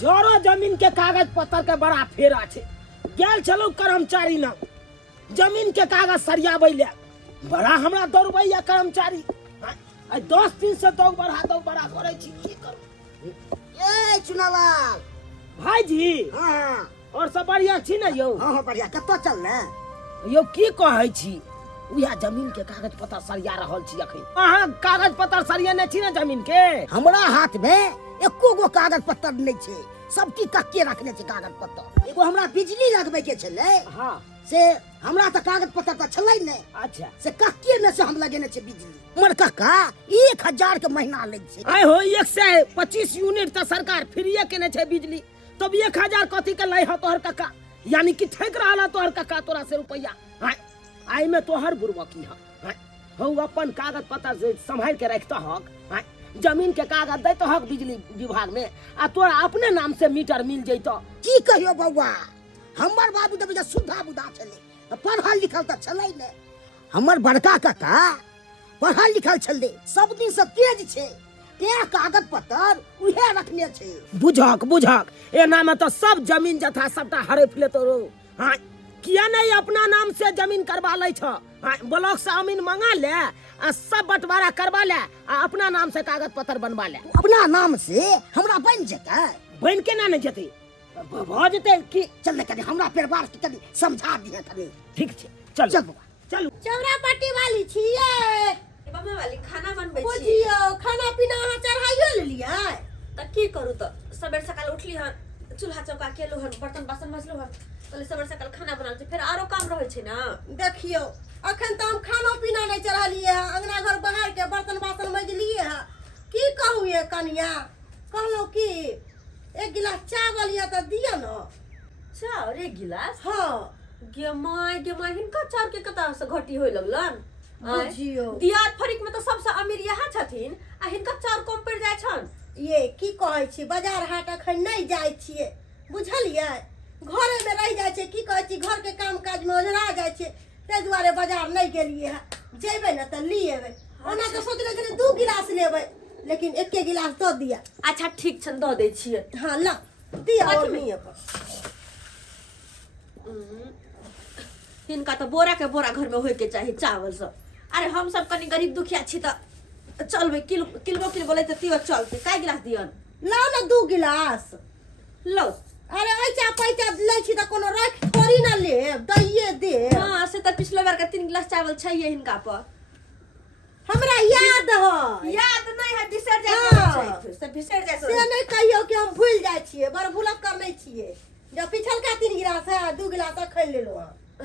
जोरो जमीन के कागज पत्र के बड़ा फेरा छे। गेल चलो कर्मचारी ना जमीन के कागज सरियाबै ले बड़ा हमरा दौड़बैया कर्मचारी। आई 10 दिन से दौड़ बढ़ा करे छी की करू। ए चुनावाल भाईजी हां और सब बढ़िया छी ना यौ? हां बढ़िया। कत्तो चलने यौ की कहै छी उया जमीन के कागज पत्र सरिया रहल छी अखन। अहाँ कागज पत्र सरियाने छी ना जमीन के? हमरा हाथ में एको गो कागज पत्र नहीं छे। सब की कक्के रखने छे कागज पत्र। एगो हमरा बिजली लगबे के छले। हां से हमरा तो कागज पत्र तो छलै ने। अच्छा से कक्के में से हम लगेने छे बिजली। हमर कक्का 1000 के महीना ले छे। आय हो 125 यूनिट तो सरकार फ्रीए केने छे बिजली। तब 1000 कथी के लै ह तोहर कक्का? यानी कि ठेक रहला तोहर कक्का तोरा से रुपया। आई में तोहर बुरबकी ह। हो अपन कागज पत्र से संभाल के रखता हक। जमीन के कागज दैतो हक बिजली विभाग में आ तोरा अपने नाम से मीटर मिल जइतो। की कहियो बौआ हमर बाबू तो बिजा सुधा बुधा छले। पढ़ल लिखल तो छलै ने। हमर बड़का काका पढ़ल लिखल छले। सब दिन से तेज छे। ते कागज पत्र उहे रखने छे। बुझक एना में तो सब जमीन जथा सबटा हड़प लेतो रो। हां किया नहीं अपना नाम से जमीन करवा ले छ? ब्लॉक से अमीन मंगा ले आ सब बंटवारा करवा ले आ अपना नाम से कागज पत्र बनवा ले। अपना नाम से हमरा बन जेतै? बन के ना नहीं जेते भ जेते कि? चल ने कनी हमरा परिवार के कनी समझा दिए कनी। ठीक छे चल चल बाबा चल। चौरापट्टी वाली छिए बाबा वाली खाना बनबै छी। बुझियो खाना पीना अहाँ चढ़ाइयो लेलियै त की करू त सबेर सकाल उठली हन चूल्हा चौका केलु हन बर्तन बासन मजलु हन कहले सबेर सकाल खाना बनाल छै फिर आरो काम रहै छै ना। देखियो अखन तो हम खाना पीना नहीं चढ़लिए है। अंगना घर बाहर के बर्तन बासन मजलिए है। की कहू ये कनिया कहलो कि एक गिलास चावल या तो दिया ना। चार एक गिलास? हां गे माय हिनका चार के कता से घटी होय लगलन। बुझियो दियाद फरीक में तो सबसे अमीर यहाँ छथिन आ हिनका चार कम पड़ जाय छन। ये की कहै छी बाजार हाट अखन नहीं जाय छिए बुझलिए। घरे में रह जाय छै की कहै छी घर के काम काज में ओझरा जाय छै ते दुआरे बाजार नहीं गेलिए है। जेबे ना त ली एबे। ओना तो सोचले छले 2 गिलास लेबै लेकिन एके गिलास दो दिया। अच्छा ठीक छन द दै छियै। हां ला दिया और नहीं अपन। हिनका तो बोरा के बोरा घर में होय के चाहिए चावल सब। अरे हम सब कनी गरीब दुखिया छी त चलबे किलो बोले त तियो चलते। काय गिलास दियन? ला ना 2 गिलास लो। अरे ऐसा पैसा ले छी त कोनो रख थोड़ी ना ले दइए दे। हां से त पिछले बार का 3 गिलास चावल चाहिए हिनका पर। हमरा याद है। याद नहीं है बिसर जाय छै। से बिसर जाय से नहीं कहियो कि हम भूल जाय छिए बड़ भूलक कर नहीं छिए। जब पिछलका 3 गिलास है 2 गिलास खै लेलो।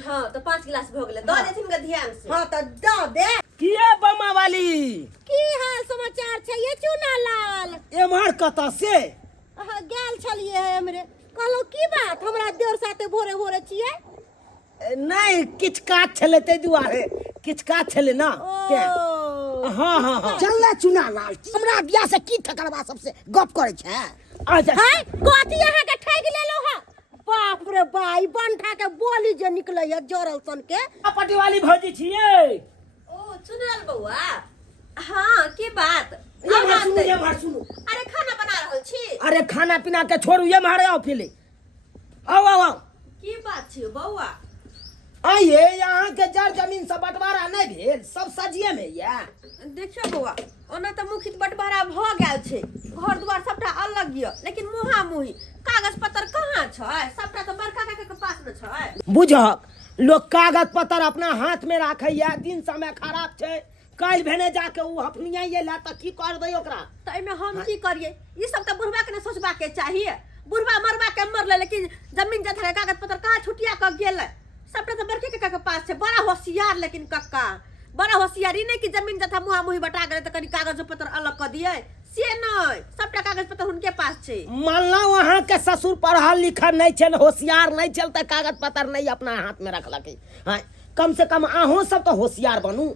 हां तो 5 गिलास भ गेले द देथिन का ध्यान से। हां त द दे। किए बम्मा वाली की हाल समाचार छै ये चुनालाल? एमहर कता से? अहाँ गेल छलिए है हमरे कहलो की बात हमरा देर साथे भोरे भोरे छिए? नहीं किछ काज छले ते दुआरे किछ काज छले ना। हां चल चुनालाल हमरा बियाह से की ठकरवा सबसे गप करे छै? अच्छा हाय कथी अहाँ के ठग लेलो है? बाप रे भाई बंठा के बोली जे निकले है जोरल सन के। पट्टी वाली भौजी छिए? ओ चुनाल बउआ। हां की बात? ये मार सुनो। अरे खाना बना रहल छी। अरे खाना पीना के छोड़ू ये मारे आओ फिले। आओ की बात छी बउआ? आइए यहाँ के जर जमीन से बंटवारा नहीं भेल सब सजिए में या। देखियो बउआ ओना त मुखित बंटवारा भ गेल छै घर दुआर सबटा अलग य लेकिन मुहा मुही कागज पत्र कहाँ छै? सबटा त बड़का काका के पास में छै। बुझक लोग कागज पत्र अपना हाथ में राखे या दिन समय खराब छै कल भेने जाके उ हफनिया ये ला त की करबै ओकरा? त एमे हम की करिए? ई सब त बुढ़वा के न सोचबा के चाहिए। बुढ़वा मरबा के मरले लेकिन जमीन जथा के कागज पत्र कहाँ छुटिया क गेले? सबटा त बड़के काका के पास छै। बड़ा होशियार लेकिन कक्का बड़ा होशियारी नहीं कि जमीन जथा मुहा मुही बटा गए तो कनी कागज पत्र अलग कर दिए से नहीं सबटा कागज पत्र उनके पास छे। मान लो वहाँ के ससुर पढ़ल लिखल नहीं चल होशियार नहीं चलते कागज पत्र नहीं अपना हाथ में रखलक। हाँ कम से कम अहों सब तो होशियार बनू।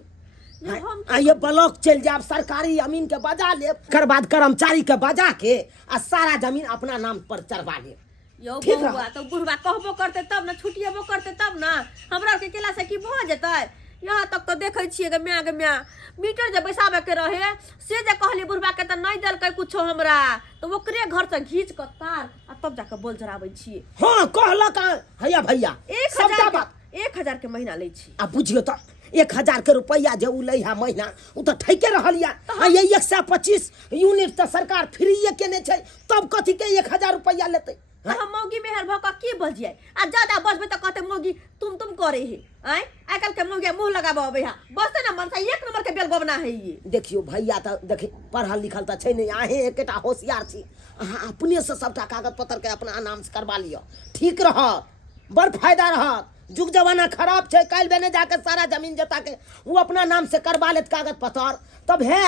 ये ब्लॉक चल जाब सरकारी अमीन के बजा ले कर बाद कर्मचारी के बजा के आ सारा जमीन अपना नाम पर चढ़वा ले। यो बउआ तो बुढ़वा कहबो करते तब ना छुटिएबो करते तब ना हमरा के केला से की भ जेतै। यहाँ तक तो देखे छिए गे म्या मीटर जे बैसाबे के रहे से जे कहली बुढ़वा के त नहीं देलकै कुछो हमरा तो ओकरे घर से घींच क तार आ तब जाके बोल जराबै छियै। हाँ कहलक हैया भैया 1000 के महीना लै छी। आ बुझियो तो 1000 के रुपया जे उ लै है महीना उ तो ठके रहल या। ये 125 यूनिट तो सरकार फ्रीए केने छै, तब कथी के 1000 रुपया लेते। तो हम मौगी मेहर भऽ कऽ की बजियै आ ज्यादा बजबै तऽ कहते मौगी तुम करे है। आइ काल्हि के मौगी मुंह लगाबऽ अबै है, बसते ना मनसा 1 नंबर के बेलगोबना है ये। देखियो भैया तो देखी पढ़ल लिखल तो छै नहीं, आहे एकेटा होशियार छी। अहाँ अपने से सबटा कागज पत्र के अपना नाम से करवा लियो, ठीक रहत, बड़ फायदा रहत। जुग जमाना खराब छै, काल बेने जाके सारा जमीन जता के वो अपना नाम से करवा लेत कागज पत्र, तब है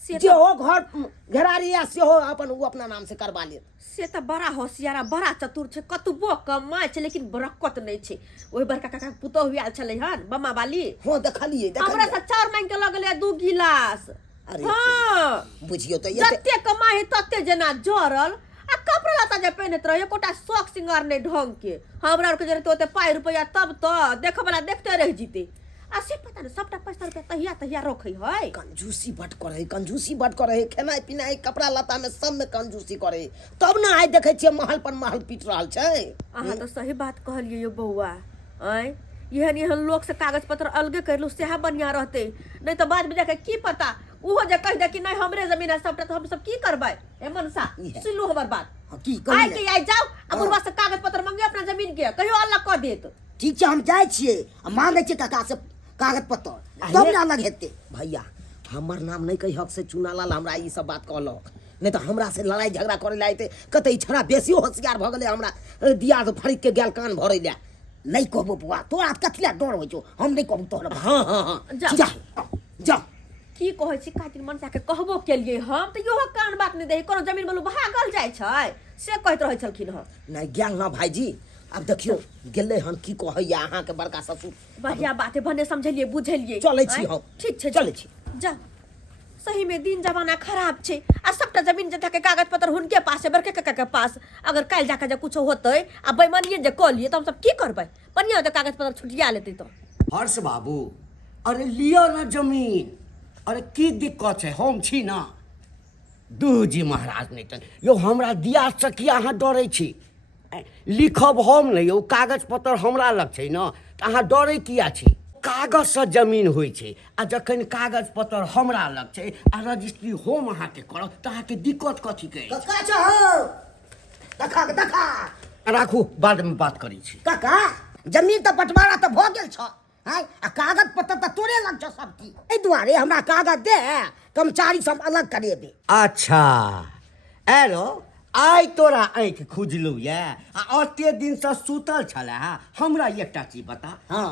जे हो घर घेरारी या से हो अपन वो अपना नाम से करवा लेत। से तो बड़ा होशियार बड़ा चतुर छै, कतबो कमाय छै लेकिन बरकत नहीं छै। ओहि बड़का काका पुतोह हुआल छलै हन बम्मा वाली, हो देखलिए हमरा से 4 मांग के लगले 2 गिलास। अरे हाँ बुझियो तो जते कमाय है तते जना जरल आ कपड़ा लता जे पहनत रहे कोटा शौक सिंगार नहीं ढंग के। हमरा आर के जरे तो पाई रुपया तब तो देख वाला देखते रह जीते। आ से पता नहीं सबटा पैसा रुपया तहिया रखे है। कंजूसी बट करे, कंजूसी बट करे, खेनाई पिनाई कपड़ा लता में सब में कंजूसी करे, तब ना आइ देखे छियै महल पर महल पीट रहल छै। अहाँ तो सही बात कहलिए यो बउआ। एहन लोग से कागज पत्र अलगे कर लू सेहा बढ़िया रहते, नहीं तो बाद में जाके की पता उहो जे कह दे कि नहीं हमरे जमीन है सबटा, तो हम सब की करबै। ए मनसा सुन लो हमर बात, की आइ के आई जाओ अब बुढ़वा से कागज पत्र मांगे अपना जमीन के, कहियो अल्लाह कह देत। ठीक छै, हम जाय छियै, मांगे छियै काका से कागज पत्र, तब ना अलग हेतै। भैया हमर नाम नहीं कही हक से चुना लाल हमरा ई सब बात कहलक, नहीं तो हमरा से लड़ाई झगड़ा करे लायते कते ई छड़ा बेसी होशियार भ गेले, हमरा दिया तो फरीक के गेल कान भरे ले। नहीं कहबो बुआ, तोरा कथिला डर होइ छौ, हम नहीं कहबो तोरा। हाँ जा जा की कहै छी कातिन मनसा के कहबो केलिए हम तो इहो कान बात नहीं दे, कोनो जमीन बलू भागल जाय छै से कहत रहै छलखिन ह। नहीं गेल ना भाईजी, अब देखियो गेले हन की कहैया अहाँ के बड़का ससुर। बढ़िया बात है, भने समझलिए बुझलिए। चलै छी हम, ठीक छै चलै छी। जा सही में दिन जमाना खराब छै आ सबटा जमीन जथा के कागज पत्र हुनके पास है, बड़के काका के पास। अगर काल जाके जे कुछ होतै आ बेईमानिए जे क लिए तो हम सब की करबै। बढ़िया होतै कागज पत्र छुटिया लेतै तो। हर्ष बाबू अरे लियो ना जमीन, अरे की दिक्कत है, हम छी ना दूजी महाराज नहीं तन यो हमरा दिया से कि अहाँ डरै छी। लिखब हम नहीं, ओ कागज पत्र हमरा लग छै ना, तो अहाँ डरै किया छी। कागज से जमीन होइ छै, आ जखन कागज पत्र हमरा लग छै आ रजिस्ट्री हम अहाँ के करब तो अहाँ के दिक्कत कथी के। काका छौ देखा देखा राखू बाद में बात करै छी। काका जमीन तो बंटवारा तो भ गेल छ, हाय आ कागज पत्र तो तोरे लग छ सब चीज, एहि दुआरे हमरा कागज दे, कर्मचारी सब अलग करेबे। अच्छा एलो आइ तोरा आँखि खुजलू ये आ एते दिन से सुतल छले है। हमरा एकटा चीज बता,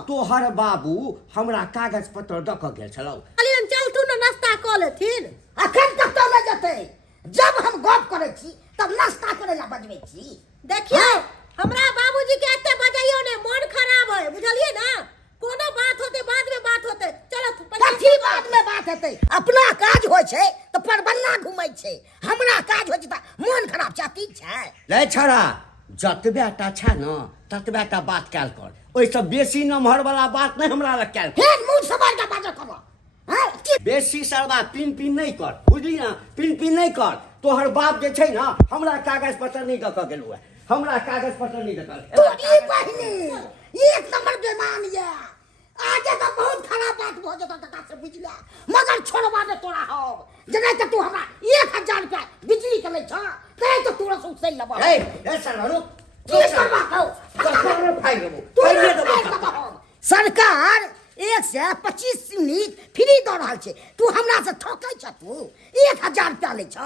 तोहर बाबू हमरा कागज पत्र दऽ कऽ गेल छलौ। अलियन चल तू ना नाश्ता क लेथिन। अखन कतौ ले जेतै, जब हम गप करै छी तब नाश्ता करे ला बजबै छी। देखियो हमरा बाबूजी के एते बजाइयो ने, मन खराब है बुझलिए ना। कोनो बात होते बाद में बात होते, चलो कथी बाद में बात हेतै, अपना काज होइ छै तो परबन्ना घुमै छै, हमरा काज होइ छै त मन खराब छै, ठीक छै। ले छड़ा जतबेटा छै न ततबेटा बात कैल कर, ओइसे बेसी नमहर वाला बात नहीं हमरा लग कैल कर। फेर मुंह सवार के बात करब, हां बेसी सरवा पिन पिन नहीं कर, बुझली ना, पिन पिन नहीं कर। तोहर बाप जे छै ना हमरा कागज पत्र नहीं दऽ कऽ गेलौ है, हमरा कागज पत्र नहीं दऽ कऽ। तू ई बहिनी एक नंबर बेमान ये, आगे तो बहुत खराब बात भ जेतौ काका से बुझला, मगर छोड़वा दे तोरा हो। जने त तू हमरा 1000 रुपया बिजली के लै छ, तै तो तोरा से उसै लेबा। ए सरवा रुक, की करबा हो, फाइ देबो, फाइ देबो। सरकार 125 यूनिट फ्री दऽ रहल छै, तू हमरा से ठकै छ, तू 1000 रुपया लै छ।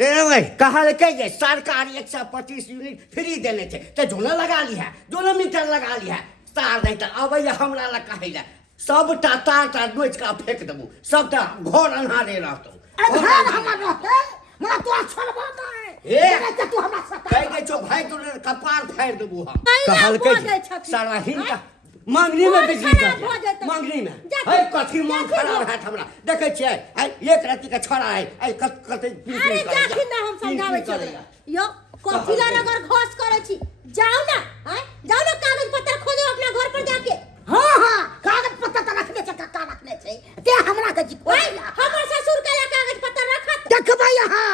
ए कहलकै जे सरकार 125 यूनिट फ्री देने छै, तो जोना लगा ली है, जोना मीटर लगा ली है। तार नहीं तर अब हमरा लग कहै ले सबटा तार नोच के फेंक देबू, सबटा घर अन्हारे रहतौ। घर हमर रहतै, हमरा तोरा छोड़बा नहीं। जने त तू हमरा से कह के चो भाई तोरे कपार फाड़ देबू हम। कैला कहलकै भऽ जाइ छथिन। सारा हिनका मंगनी में बिजली खराब दऽ भऽ दे, जेतै। मंगनी में जाके- है कथी मन जाके खराब हो। है हमरा देखे छियै। एक रत्ती के छोड़ा है कते अरे जाखिन ना हम समझाबै छी यो कथी ला अगर घोष करै छी, जाओ ना, जाओ ना कागज पत्र खोजो अपना घर पर जाके। हां हां कागज पत्र त रखले छै, काका रखले छै, ते हमरा के जी खोला। हमर ससुर के कागज पत्र रखत देखबै यहाँ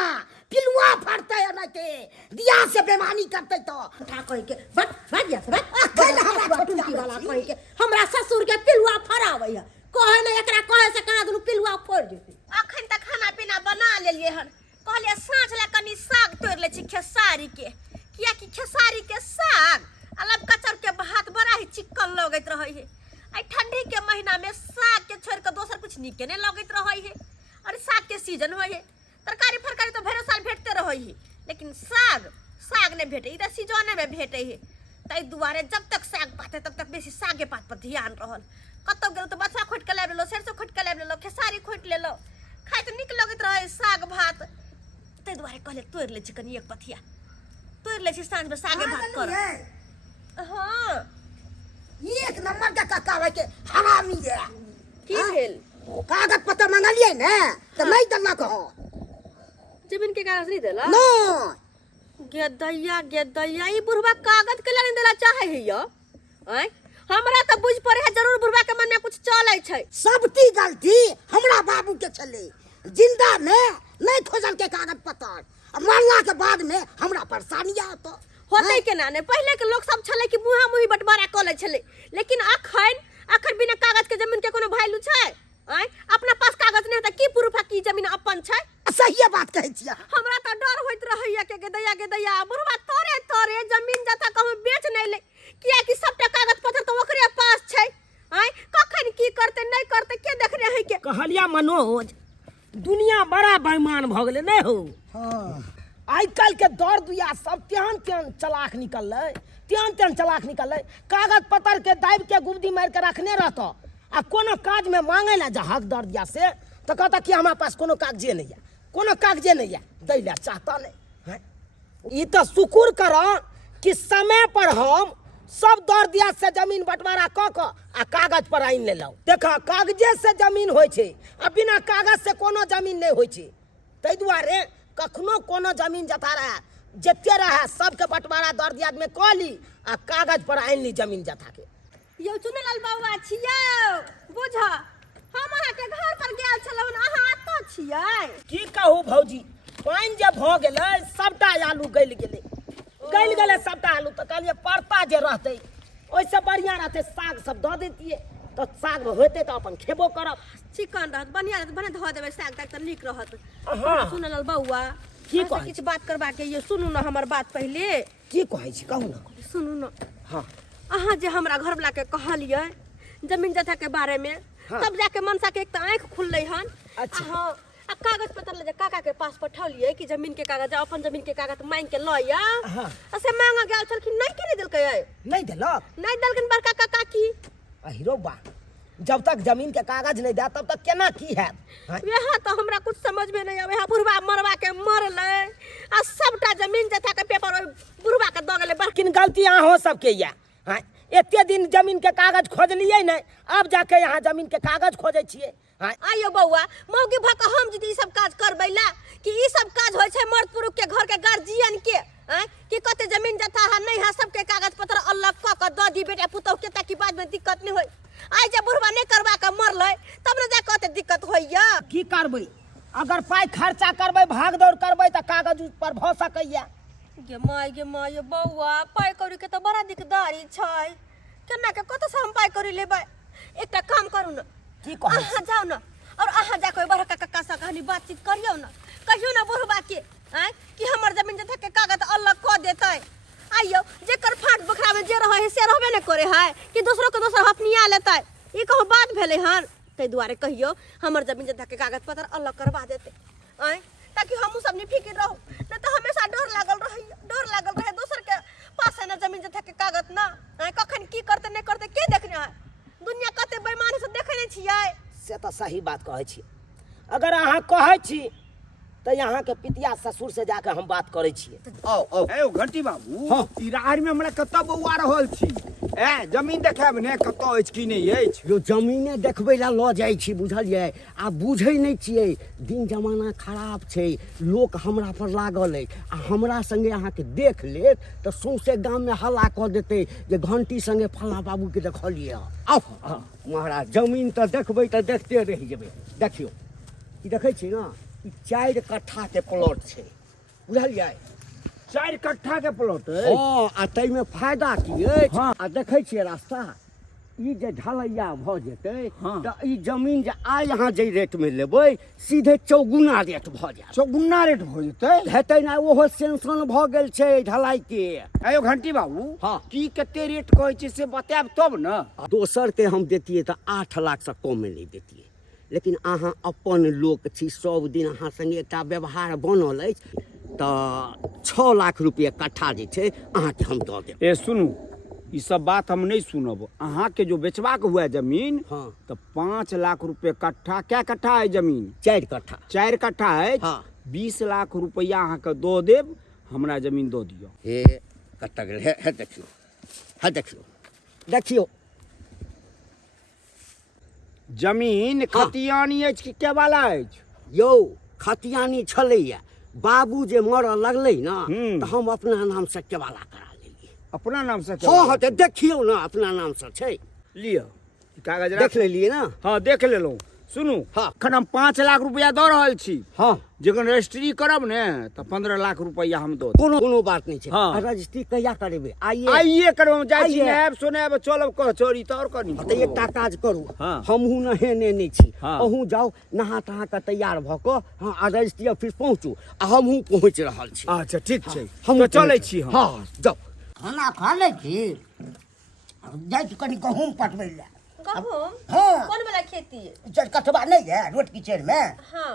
पिलुआ फड़तै ओनाते, दिया से बेमानी करते तो उठा कह के बट जा बट कल हमरा टुकी वाला कह के हमरा ससुर के पिलुआ फराबै है कहे न एकरा कहे से कना दुनु पिलुआ फोड़ देते। अखन तक खाना पीना बना लेलिए हन कहलिए साँझ ला कनी साग तोड़ ले छी खेसारी के किया कि खेसारी के साग अलग कचर के भात बड़ा ही चिक्कन लगत रहे है। आई ठंडी के महीना में साग के छोड़ के दोसर कुछ निके नहीं लगत रहे है। और साग के सीजन होय है तरकारी फरकारी तो भरो साल भेटते रहे है लेकिन साग नहीं भेटे इधर सीजने में भेटे है। ताई दुआरे जब तक साग पाते तब तक बेसी सागे पात पर ध्यान रहल। कतौ गेलो तो बच्चा खोट के लाब लेलो सरसों खोट के लाब लेलो खेसारी खोट लेलो खाए तो निक लगत रहे साग भात। ताई दुआरे कहले तोड़ ले चिकन एक पथिया तोड़ ले छी साँझ में सागे भात कर। हाँ एक नंबर का ककावे के हरामी है। की भेल कागज पत्र मंगलिए ने तो नहीं दलक हो जमीन के कागज नहीं देला नो गेदैया ई बुढ़वा कागज के लाने देला चाहे है यो आय हमरा तो बुझ पड़े है जरूर बुढ़वा के मन में कुछ चलै छै। सबकी गलती हमरा बाबू के चले जिंदा में नहीं खोजल के कागज पत्र मरला के बाद में हमरा परेशानी आतो होतै केना ने पहले के लोग सब छले कि मुहा मुही बंटवारा क लै छले लेकिन अखन बिना कागज के जमीन के कोनो वैल्यू छै। आय अपना पास कागज नहीं त की प्रूफ है कि जमीन अपन छै। सही बात कहै छियै हमरा तो डर होइत रहैया के गेदैया बुढ़वा तोरे जमीन जता कहूं बेच नहीं ले किया कि सबटा कागज पत्र तो ओकरे पास छै। आय कखन की करते नहीं करते के देख रहे है के कहलिया मनोज दुनिया बड़ा बेईमान भ गेले नहीं हो। आइ काल के दौर दुया सब त्यान चलाक निकलले कागज पत्र के दाब के गुब्दी मार के रखने रहतो आ कोनो काज में मांगे ना जा हक दर दिया से तो कहता कि हमारे पास कोनो कागजे नहीं है दैला चाहता नहीं है। ई तो शुक्र करो कि समय पर हम सब दर दिया से जमीन बंटवारा क आ कागज पर आइन लेलौ। देखा कागजे से जमीन होय छे आ बिना कागज से कोनो जमीन नहीं होय छे। तै दुआरे कखनो कोनो जमीन जता रहे जते रहे सबके बंटवारा दर दियाद में क ली आ कागज पर आइन ली जमीन जता के। यो चुनलाल बौआ छियै बुझ हमरा के घर पर गेल छलौ अहाँ अत छियै की कहू भौजी पाइन जे भ गेलै सबटा आलू गल गेलै सबटा आलू तो कहलिए परता जे रहते ओइसे बढ़िया रहते साग सब द देतिए तो साग होते तो अपन खेबो करब चिकन रहत बढ़िया रहत बने धो देबै साग तक त नीक रहत। हाँ। सुनलाल बौआ की अहाँ से कहै किछ बात करबा के ये सुनू ना हमर बात पहले की कहै छी कहू ना। सुनू ना हाँ अहाँ जे हमरा घर वाला के कहलिए जमीन जथा के बारे में हाँ। तब जाके मनसा के एक त आंख खुललै हन। अच्छा। हाँ आ कागज पत्र ले काका के पास पठौलिए कि जमीन के कागज अपन जमीन के कागज मांग के लया हाँ। से मांगा गेल छल कि नहीं के देलकै नहीं देलक नहीं देलकन बड़का काका की अहिरो बा जब तक जमीन के कागज नहीं दे तब तक केना की है। यहाँ तो हमरा कुछ समझ में नहीं आवे बुढ़वा मरवा के मरले आ सबटा जमीन जथा के पेपर बुढ़वा के द गेले लेकिन गलती यहाँ हो सबके या एते दिन जमीन के कागज खोजलिए नहीं अब जाके यहाँ जमीन के कागज खोजे छिए। आइयो बौआ मौगी भक हम जदी सब काज करबैला कि ई सब काज होय छै मर्द पुरुष के घर के गार्जियन के कि कते जमीन जथा है नहीं है सबके कागज पत्र अलग क क द दी बेटा पुतौ के ताकि बाद में दिक्कत नहीं होय। आई जे बुढ़वा नहीं करबा के मरले तब न जा कते दिक्कत होइया की करबै अगर पाई खर्चा करबै भाग दौड़ करबै त कागज पर भ सकैया। गे माय बौआ पाई कौड़ी के तो बड़ा दिकदारी छै केना के कत से हम पाई कौड़ी लेबै एकटा काम करू न की कहै अहाँ जाओ न और अहाँ जाके बड़का काका से कहानी बातचीत करियो न कहियो न बुढ़वा के कि हमर जमीन जथा के कागज अलग क देतै। आइयो जेकर फाट बखरा में जे रहे है से रहबे न करे है कि दूसरों के दोसर हफनिया लेतै ई कहू बात भेलै हन। तै दुआरे कहियो हमर जमीन जथा के कागज पत्र अलग करवा देतै ताकि हमहू सब निफिकिर रहू न तो हमेशा डर लागल रहे दोसर के पास है ना जमीन जथा के कागज ना कखन की करते नहीं करते के देखने है दुनिया कते बेईमानी से देखे नहीं छियै से तो सही बात कहै छी। अगर अहाँ कहै छी तो यहाँ के पितिया ससुर से जाके हम बात करे छिए। आओ ए घंटी बाबू ई राहर में हमरा कत बौआ रहल छी जमीन देखाब ने कत अछि कि नहीं अछि यो जमीने देखबै ला ल जाइ छी बुझलिए आ बुझै नहीं छियै दिन जमाना खराब छै लोक हमरा पर लागल है आ हमरा संगे अहाँ के देख लेत तो सौंसे गांव में हल्ला क देते जे घंटी संगे फला बाबू के देखलिए। आओ महाराज जमीन तो देखबै तो देखते रह जेबै। देखियो ई देखै छी ना 4 कट्ठा के प्लॉट छै बुझलिए 4 कट्ठा के प्लॉट है। हाँ आ ताहिमे फायदा की अछि हाँ। आ देखै छियै रास्ता ई जे ढलैया भऽ जेतै हाँ। तऽ ई जमीन जे आइ अहाँ जे रेटमे लेबै सीधे चौगुना रेट भऽ जायत चौगुना रेट हो जेतै। हेतै ने ओहो सेंशन भऽ गेल छै ढलाइके आयो घंटी बाबू हाँ। की कते रेट कहै छै से बतायब तब न। दोसरके हम देतियै तऽ 8 लाखसँ कममे नहि देतियै लेकिन अहाँ अपन लोक छी सब दिन अहाँ सङ्गे एकटा व्यवहार बनल अछि तऽ 6 लाख रुपये कट्ठा जे छै अहाँके हम दऽ देब। ए सुनू ई सब बात हम नहीं सुनब। अहाँ के जो बेचबाक हुआ जमीन हाँ। तो 5 लाख रुपए कट्ठा। क्या कट्ठा है जमीन? 4 कट्ठा 4 कट्ठा है। हाँ। 20 लाख रुपया अहाँ के दो देब, हमरा जमीन दो दियो। हे कतऽ गेल हे देखियौ हे देखियौ देखियौ जमीन हाँ। खतियानी अछि कि केवाला अछि? यौ खतियानी छलैया बाबू जे मरऽ लगलै ने हम्म। तऽ हम अपना नामसँ केवाला करा लेलियै। अपना नाम से हाँ हाँ तऽ देखियौ ने अपना नामसँ छै लियो कागज देख लेलियै ने। हाँ देख लेलहुँ। सुनू हाँ। अखन हम 5 लाख रुपया दऽ रहल छी। हाँ जखन रजिस्ट्री करब ने तऽ 15 लाख रुपया हम दऽ देब। कोनो बात नहीं छै। हाँ। आ रजिस्ट्री कहिया करेबै? आइए आइए करब। जाइ छी आइए। नहायब सोनायब चलब कचौड़ी तऽ और कनी। तऽ एकटा काज करू हाँ। हमहूँ नहेने नहि छी हाँ। अहूँ जाउ नहा तहा कऽ तैयार भऽ कऽ हाँ आ रजिस्ट्री ऑफिस पहुँचू आ हमहूँ पहुँच रहल छी। अच्छा ठीक छै। हम तो चलै छी हम। हाँ जाउ। खाना खा लै छी जाइ छी कनि गहूँम पटबै लए। गहूम हाँ। कौन वाला खेती? चल कटवा नहीं है रोड की चेर में हाँ।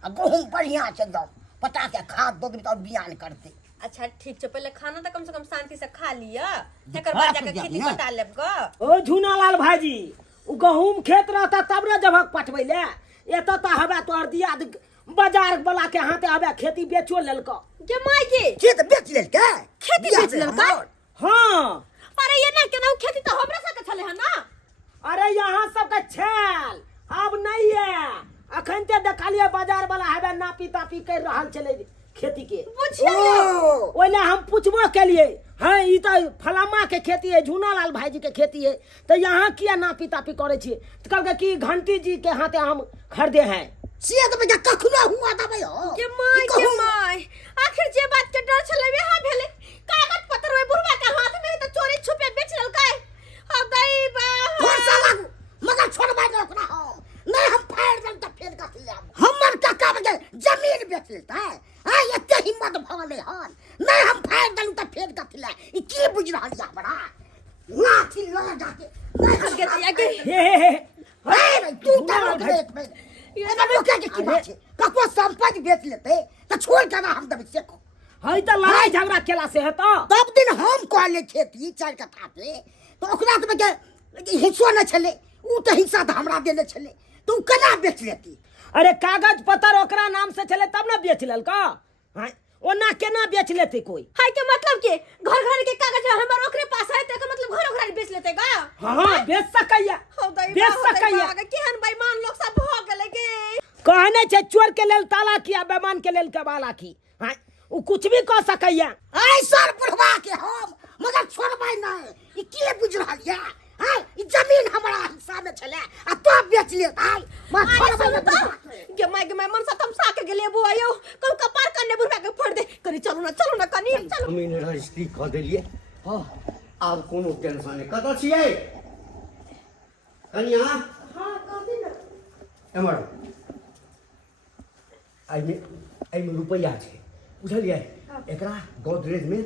आ गहूँम बढ़िया से एकदम पटा के खाद दो तो बियान करते। अच्छा ठीक छै, पहले खाना तो कम से कम शांति से खा लिया, तकर हाँ, बाद तो जाके खेती जानी, पटा लेब ग। ओ झूनालाल भाईजी उ गहूम खेत रहता तब ने जबक पटबै ले। एतऽ तऽ हवे तोहर दियाद बाजार वाला के हाथे हवे खेती बेचो लेलको। के माय के खेत बेच लेल के खेती बेच लेलकै? हाँ अरे ये ना केना खेती तो हमरा सबके छले है ना। अरे यहाँ सबके छेल अब नहीं है। अखन ते देखलिए बाजार वाला हवे नापी तापी कर रहल चले खेती के। बुझिए ओइले हम पूछबो केलिए हाँ ई तो फलामा के खेती है झूनालाल भाईजी के खेती है तो यहाँ किया नापी तापी करे छी? तो कहलकै कि घंटी जी के हाथे हम खरीदे हैं। से तो बेटा कखनो हुआ दबै हो के माय आखिर जे बात के डर छले वहां भेले। कागज पत्र में बुढ़वा के हाथ में तो चोरी छुपे बेच लेलकै। अब गई बा थोड़ सा लागू मगर छोड़बा दे ओकरा हम नहीं हम फाड़ देम त फेर कथि लेब। हमर काका बगे जमीन बेच लेता है हां एते हिम्मत भगले हन नहीं हम फाड़ देम त फेर कथि ले। ई की बुझ रहल या बड़ा लाठी लगा जाके नहीं के दिया के हे तू तो एक में ये ना रोके के की बात है कको संपत्ति बेच लेते त छोड़ के ना हम दब से को हई तो लड़ाई झगड़ा केला से है तो तब दिन हम कहले खेती 4 कट्ठा पे तो ओकरा तो के हिस्सा न छले ऊ तो हिस्सा तो हमरा देले छले तू केना बेच लेती? अरे कागज पत्र ओकरा नाम से चले तब ना बेच लेलको। हाँ ओना केना बेच लेते कोई? हाय के मतलब के घर घर के कागज हमर ओकरे पास है तो मतलब घर घर बेच लेते गा। हाँ बेच सकैया बेच सकैया। केहन बेईमान लोग सब भ गेले के। कहने छे चोर के लेल ताला किया बेमान के लेल केवाला की। हाँ उ कुछ भी कह सकैया। आई सर बुढ़वा के हम मगर छोड़बै नहीं। ई के बुझ रहल या हां ई जमीन हमरा हिस्सा में छले आ तो बेच ले भाई मैं छोड़बै नहीं। के मैं मन से तमसा के गेले बो आयो कल कपार करने बुढ़वा के फोड़ दे कनी चलो ना कनी चलो। जमीन रजिस्ट्री कऽ देलियै हाँ आब कोनो टेंशन नहि। कतऽ छियै कनिया? हां कहबी ना एमर एहिमे रुपैआ छै बुझलियै एकरा गोदरेजमे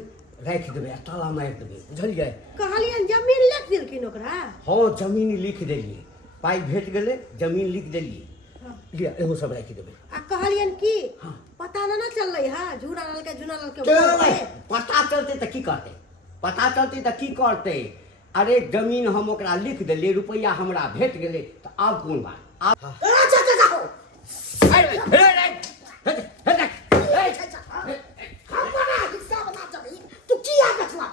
राखि देबै आ ताला मारि देबै बुझलियै। कहलियन जमीन लिख देलखिन ओकरा। हाँ जमीन लिख देलियै पाइ भेट गेलै जमीन लिख देलियै लिअ एहो सब राखि देबै। आ कहलियन की हाँ। पता ना चललै हा झूनालाल के चलबै पता चलतै तऽ की करतै? पता चलतै तऽ की करतै? अरे जमीन हम ओकरा लिख देलियै रुपैआ हमरा भेट गेलै तऽ आब कोन बात? आब अच्छा अच्छा हो हमरा हिस्सा बना जमीन तू किया बेचला?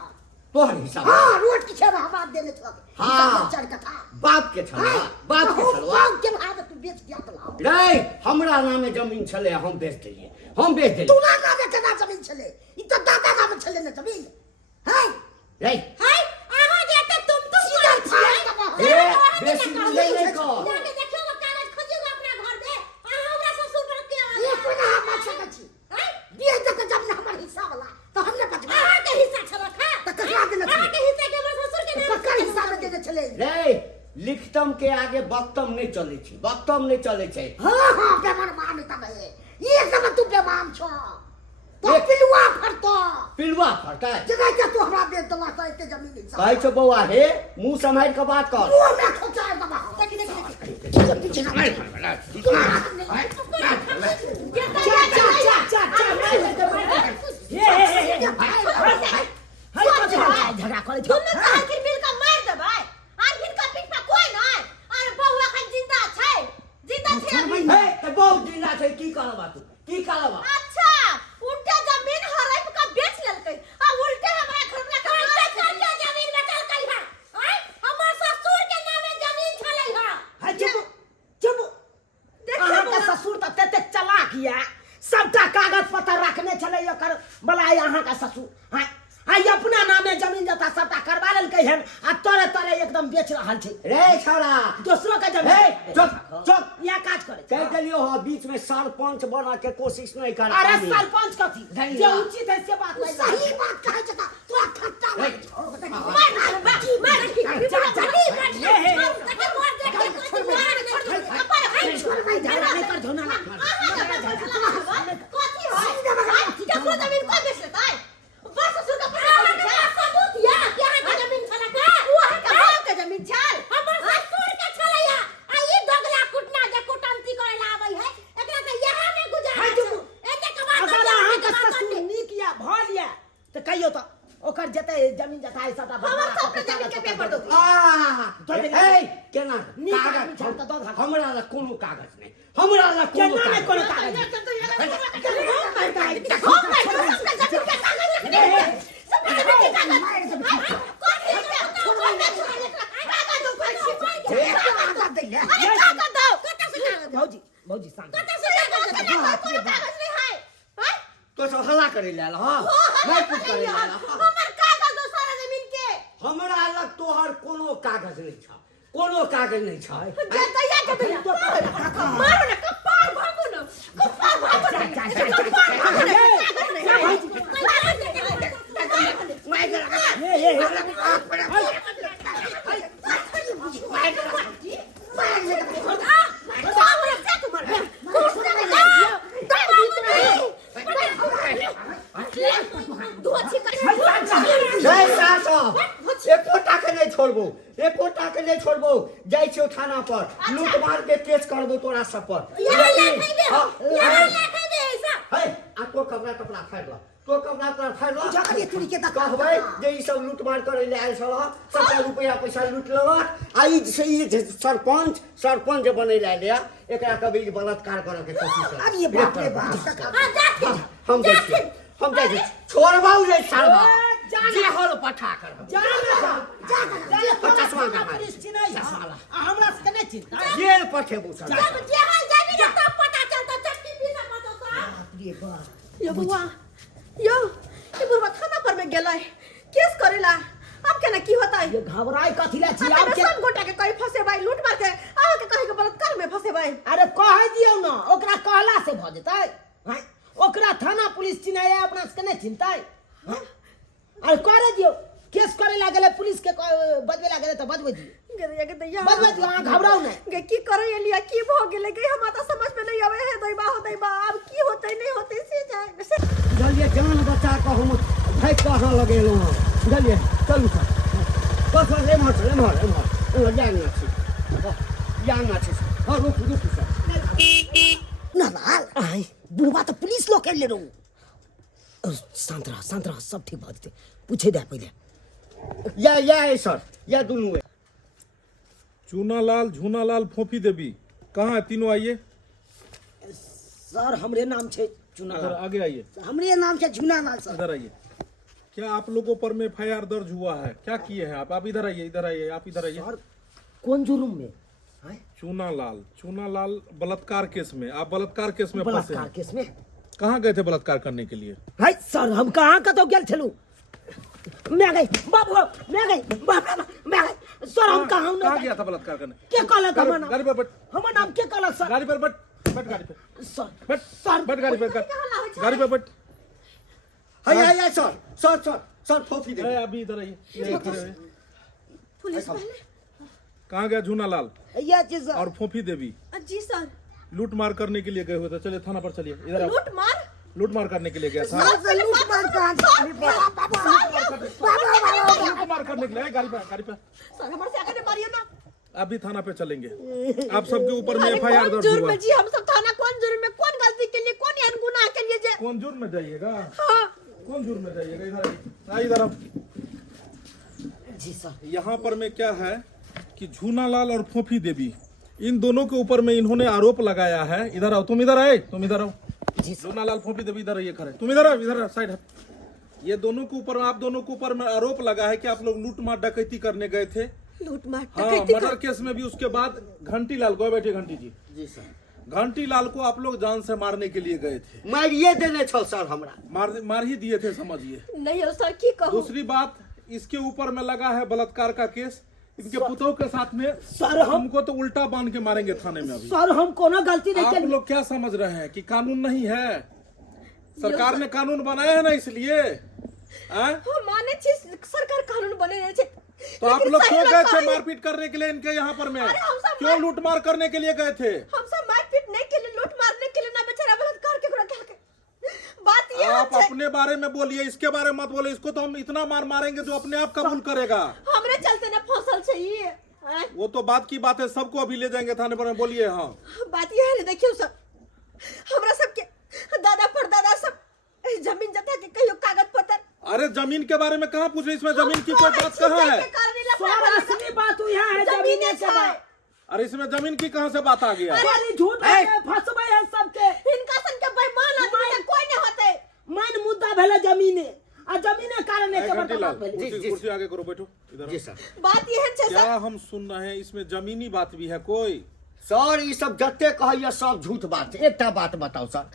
तोहर हिसाब हां रोड की छे हमरा देने छल हाँ। 4 कट्ठा बाप के छलवा बाप के छलवा बाप के भाव तू बेच दिया तो रे हमरा नामे जमीन छलै हम बेच देलियै हम बेच देलियै। तू ना नामे केना जमीन छले? ई तो दादा नामे छले ना जमीन हां रे हाय आहा जेते तुम सीधा ए बेसी ले ले को जाके देखियो वो कागज खोजियो अपना घर में आ हमरा ससुर पर के ये कोना हम अच्छा छी हां दिए तक जमीन हमर हिस्सा वाला तो के चले रे लिखतम के आगे वक्तम नहीं चले छी, वक्तम नहीं चले छै। हाँ हाँ बेमान तब है ये सब तू बेमान छो तो पिलुआ फरतो पिलुआ फरता है जगह के तू हमरा दे दला त एते जमीन नहीं कहै छौ बौआ हे मुंह संभाल के बात कर। मुंह में खोचा दबा देखी झगड़ा करे छो। तुमने कहा कि बिल का मार देबै आखिर का पीठ पे कोई नहीं अरे बहु अखन जिंदा छै अभी। हे त बहुत जिंदा छै की करबा तू की करबा। अच्छा उल्टा जमीन हड़प का बेच लेलकै आ उल्टे हमरा घर में का जमीन बेचल कई है आय हमर ससुर के नामे जमीन छलै है। चुप अहाँ के ससुर त तते चालाक ये सबटा कागज पत्तर रखने छले एकर बलाई अहाँ का ससुर हां आई अपना नामे जमीन जता सबटा करवा लेलकै हन आ तोरे तोरे एकदम बेच रहल छै। रे छौड़ा दूसरों का हे जमीन चुप चुप या काज करे कह देलियो हो बीच में सरपंच बना के कोशिश नहीं कर। अरे सरपंच कथी धन्यवाद। जे उचित है से बात नहीं सही बात कहे छता तोरा खट्टा कहियो तो ओकर जते जमीन जता है सबटा हमर सबके जमीन के पेपर दो हे केना नीक कागज आदमी छल त दो धर। हमरा ला कोनो कागज नहीं, हमरा ला कोनो केना में कोनो कागज कागज भौजी भौजी शांत तो सब हल्ला करे ला हां मैं कुछ करे ला हमर कागज दो सारा जमीन के हमरा लग तोहर कोनो कागज नहीं छ, कोनो कागज नहीं छ। जे दैया के दैया मारो ना कपार भागो ना कपार भागो ना कपार एकोटा के नहीं छोड़बो, एकोटा के नहीं छोड़बो। जाय छियो थाना पर लूट मार के केस करबो तोरा सब पर। है आ तो कपड़ा कपड़ा फाड़ लो, तो कपड़ा कपड़ा फाड़ लो। जकरी तुरी के दका कहबै जे ई सब लूट मार करे ले आयल छल सबटा रुपया पैसा लूट लेलक आ ई जे सरपंच जे बनै ले लिया एकरा कभी बलात्कार करे के कोशिश कर। अरे बाप रे बाप हम जाइ छी छोड़बाऊ जे सालबा जे हल पठा करब पुलिस चिन्है छै साला हमरा से नहीं चिंता जेल पठेबू साला। जब जेहल जाबी ना तब पता चलता चट्टी पीसा पता सा रे बाप यो बुआ यो ये बुआ थाना पर में गेलै केस करेला अब केना की होता है ये घबराई कथी ला छी अब आब के सब गोटा के कहीं फंसे भाई लूट मार के आहा के कहीं के बलात्कार में फंसे भाई अरे कह दियौ ना ओकरा कहला से भ जेतै हैं ओकरा थाना पुलिस चिन्है अपना से नहीं चिंतै हैं अरे करे दियौ केस करे ला गेलै पुलिस के बजबे ला गेलै त बजबै दियौ के दैया बजबै दियौ अहाँ घबराउ नहीं गे की करे एलिया की भ गेलै गे हमरा त समझ में नहीं आवे है दैबा अब की होतै नहीं होतै से जाए से जलिए जान बचा के हम भाग के अहाँ लगेलहुँ हँ जलिए चलू सर बस बस एम्हर जाना छी हाँ रुक सर नलाल आई बुढ़वा तो पुलिस लोग कर ले रहू शांत रह सब ठीक भ जेतै पूछे दे पहिले या सर या दोनों है। चूनालाल झूनालाल फोफी देवी कहाँ है तीनों? आइए सर हमरे नाम छे इधर चुनालाल आगे आइए, हमरे नाम से झूनालाल सर इधर आइए। क्या आप लोगों पर में FIR दर्ज हुआ है? क्या किए हैं आप इधर आइए, आप इधर आइए। सर कौन जुर्म में हैं चूनालाल बलात्कार केस में, आप बलात्कार केस में फंसे बलात्कार हैं। केस में कहाँ गए थे बलात्कार करने के लिए? है सर हम कहाँ का तो गेल छलू मैं गई बाबू मैं गई सर हम कहाँ कहाँ गया था बलात्कार करने? के कहला था हमर नाम गाड़ी पर बैठ, हमर नाम के कहला सर गाड़ी पर बैठ गाड़ी पे सर बैठ गाड़ी पे गाड़ी पे बैठ। है सर फोफी दे अभी इधर आइए, इधर खड़े हुए। पुलिस वाले। कहाँ गया झूनालाल ये चीज और फोफी देवी? जी सर। लूट मार करने के लिए गए हुए थे। चलिए थाना पर चलिए, इधर आओ। लूट मार? लूट मार करने के लिए गया था। लूट मार कहाँ लूट मार करने के लिए गाड़ी पे सर हमारे से आकर मारियो ना। अभी थाना पे चलेंगे। आप सबके ऊपर में अरे एफआईआर कौन दर्ज जुर्म हुआ। में जी? हम सब थाना कौन जुर्म में, कौन गलती के लिए, कौन यान गुनाह के लिए जे? कौन जुर्म में जाइएगा? हाँ। कौन जुर्म में जाइएगा? इधर इधर आप। जी सर। यहाँ पर में क्या है कि झूनालाल और फोफी देवी, इन दोनों के ऊपर में इन्होंने आरोप लगाया है। इधर आओ, तुम इधर आए, तुम इधर आओ। झूनालाल फोफी देवी इधर आइए, खड़े। तुम इधर आओ, इधर साइड हट। ये दोनों के ऊपर, आप दोनों के ऊपर में आरोप लगा है कि आप लोग लूट मार डकैती करने गए थे। लूट मार हाँ, डकैती मर्डर केस में भी। उसके बाद घंटी लाल को, बैठे घंटी जी। जी सर। घंटी लाल को आप लोग जान से मारने के लिए गए थे। मारिए देने छो सर हमरा। मार ही दिए थे, समझिए। नहीं हो सर, की कहूँ। दूसरी बात, इसके ऊपर में लगा है बलात्कार का केस। इनके पुतों के साथ में सर, हमको तो उल्टा बांध के मारेंगे थाने में अभी। सर हम कोनो गलती नहीं आप करी। लोग क्या समझ रहे हैं कि कानून नहीं है? सरकार ने कानून बनाया है ना, इसलिए। हम माने छी सरकार कानून बने रहे छे। तो आप लेकिन लोग सही क्यों में गए थे कही- मारपीट करने के लिए इनके यहाँ पर में? अरे हम सब क्यों लूट मार करने के लिए गए थे? हम सब मारपीट नहीं के लिए, लूट मारने के लिए ना, बेचारा बलात्कार के गुनाह के। बात ये आप है अपने बारे में बोलिए, इसके बारे में मत बोले। इसको तो हम इतना मार मारेंगे जो अपने आप कबूल करेगा। हमरे चलते ना फसल चाहिए। वो तो बात की बात है, सबको अभी ले जाएंगे थाने पर। बोलिए। हाँ, बात ये है, देखियो सब हमरा सबके दादा परदादा सब जमीन जता के कहियो कागज पत्र। अरे जमीन के बारे में कहाँ पूछ रहे? इसमें जमीन की कोई बात कहाँ है? सर असली बात हुई है जमीन के बात। अरे इसमें जमीन की कहाँ से बात आ गया? अरे झूठ फंसबे है सबके। इनका सन के बेईमान आदमी के कोई नहीं होते। मेन मुद्दा भेले जमीने, आ जमीने कारण के घंटी बर्बाद लाल, भेले। कुर्सी आगे करो, बैठो इधर। जी सर। बात ये है क्या सर, हम सुन रहे हैं इसमें जमीनी बात भी है कोई? सर ये सब जते कहैया सब झूठ बात है। एकटा बात बताओ सर,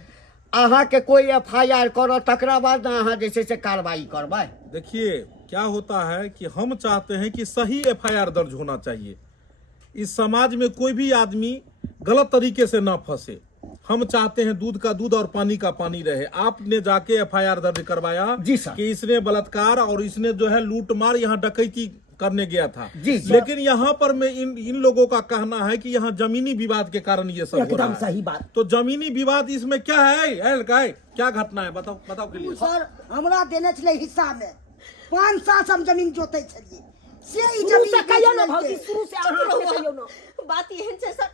अहाँ के कोई एफआईआर करो तकरा बाद ना अहाँ जैसे से कार्रवाई करबै। देखिए क्या होता है कि हम चाहते हैं कि सही एफआईआर दर्ज होना चाहिए। इस समाज में कोई भी आदमी गलत तरीके से ना फंसे। हम चाहते हैं दूध का दूध और पानी का पानी रहे। आपने जाके एफआईआर दर्ज करवाया जी सर। कि इसने बलात्कार और इसने जो है लूट मार, यहाँ डकैती करने गया था। जी सर। लेकिन यहाँ पर में इन लोगों का कहना है कि यहाँ जमीनी विवाद के कारण ये सब हो रहा एकदम है। सही बात। तो जमीनी विवाद इसमें क्या है? क्या घटना है? बताओ बताओ के लिए। सर हमरा देने छले हिस्सा में 5 साल हम जमीन जोते छलिए से ई शुरू से जमीन कहियो ना बेच भौजी, लेलकै। शुरू से अहाँ के कहियो ना। बात ये है सर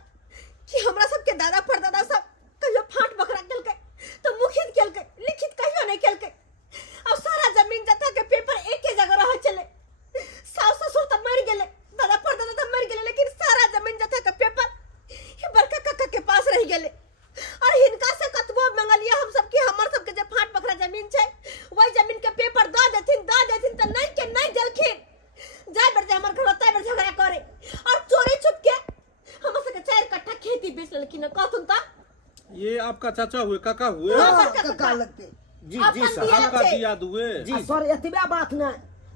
कि हमरा सबके दादा परदादा सब कहियो फाट बकरा केलकै तो मुखित केलकै, लिखित कहियो नहीं केलकै। अब सारा जमीन जथा के पेपर एक जगह रह चले। सास ससुर तो मर गेले, दादा परदादा तो मर गेले, लेकिन सारा जमीन जथा के पेपर ये बड़का काका के पास रह गेले। और हिनका से कतबो मंगलिया हम सब के, हमर सब के जे फाट बकरा जमीन छै वही जमीन के पेपर द देथिन त नहीं के नहीं देलखिन। जाय बर हमर घर तय बर झगड़ा करे और चोरी छुप के हम सब के 4 कट्ठा खेती बेच लेलखिन। कहतुन त ये आपका चाचा हुए, काका हुए? हाँ, हाँ, बड़का कक्का लगते। जी अपन जी सर। दिया आपका छै। दियाद हुए? आ सर एतबे बात ना,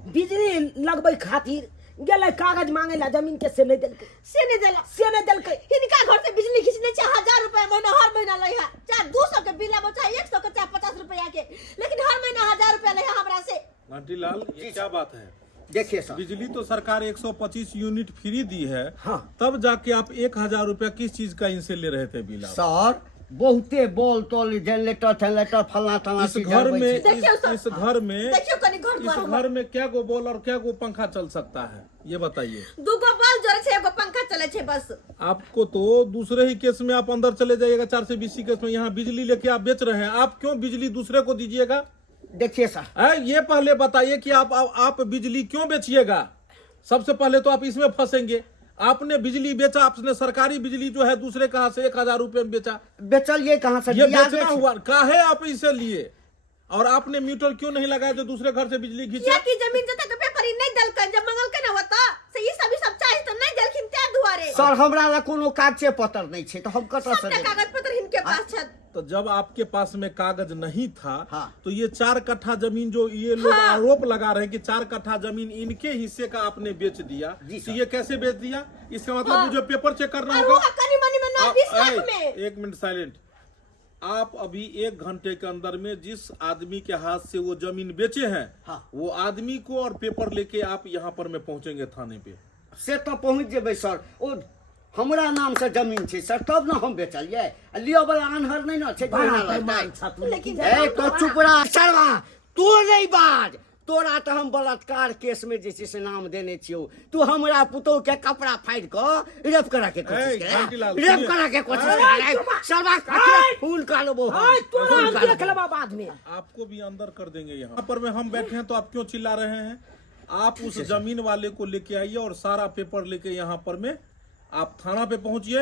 बिजली लगबै खातिर गेलै कागज मांगे ला, जमीन के से नहीं देलकै। से नहीं देला, से नहीं देलकै। हिनका घर से बिजली खींचने छै 1000 रुपया महीना, हर महीना लै है। चाहे 200 के बिल आबो, चाहे 100 के, चाहे 50 रुपया के, लेकिन हर महीना 1000 रुपया लै है हमरा से। घंटी लाल, ये क्या बात है? देखिए सर, बिजली तो सरकार 125 यूनिट फ्री दी है। हाँ। तब जाके आप 1000 रुपया किस चीज का इनसे ले रहे थे बिल आप? सर बहुते बोल तोल जनरेटर थैलेटर फलना तलना इस चीज घर जरबै में छै। देखियो सर, इस घर में देखियो कनी घर इस द्वार घर में क्या गो बॉल और क्या गो पंखा चल सकता है, ये बताइए। 2 गो बॉल जरे छै, एगो पंखा चले छै बस। आपको तो दूसरे ही केस में आप अंदर चले जाइएगा। 420 केस में यहाँ बिजली लेके आप बेच रहे हैं। आप क्यों बिजली दूसरे को दीजिएगा? देखिए सर, ये पहले बताइए कि आप बिजली क्यों बेचिएगा? सबसे पहले तो आप इसमें फंसेंगे। आपने बिजली बेचा, आपने सरकारी बिजली जो है दूसरे कहा से 1000 रुपए में बेचा। बेचल ये कहाँ से ये दिया बेचना गया? हुआ काहे आप इसे लिए? और आपने मीटर क्यों नहीं लगाया जो दूसरे घर से बिजली या खींचे? की जमीन जता के पेपर ही नहीं देलकन, जब मंगलकन न होता से ई सब चाहे तो नहीं देलखिन त्या दुआरे। सर हमरा ला कोनो कागजे पत्र नहीं छै, तो हम कतऽ से सबटा देबै? कागज पत्र हिनके पास छै। तो जब आपके पास में कागज नहीं था, हाँ। तो ये 4 कट्ठा जमीन जो ये लोग हाँ। आरोप लगा रहे हैं कि 4 कट्ठा जमीन इनके हिस्से का आपने बेच दिया। जी तो सर। ये कैसे बेच दिया? इसका मतलब हाँ। मुझे पेपर चेक करना और होगा। वो कनी मनी में 9-20 लाख में। 1 मिनट साइलेंट। आप अभी 1 घंटे के अंदर में जिस आदमी के हाथ से वो जमीन बेचे हैं, हाँ। वो आदमी को और पेपर लेके आप यहाँ पर में पहुंचेंगे थाने पे। से तो पहुँच जेबै सर। ओ हमरा नाम से जमीन छै सर, तब ना हम बेचलिए। लियो वाला अनहर नहीं ना छै, बड़ा बेईमान छा तू। लेकिन ए तो चुप रह सरवा, तू नहीं बाज। तोरा तो हम बलात्कार केस में जे छै से नाम देने छियो। तू हमरा पुतौ के कपड़ा फाड़ के रेप करा के कोशिश घंटीलाल, करे, रेप करा के कोशिश करे सरवा। फूल का लो तोरा हम देख लेबा बाद में। आपको भी अंदर कर देंगे। यहाँ पर में हम बैठे हैं तो आप क्यों चिल्ला रहे हैं? आप उस जमीन वाले को लेके आइए और सारा पेपर लेके यहाँ पर में आप थाना पे पहुंचिए।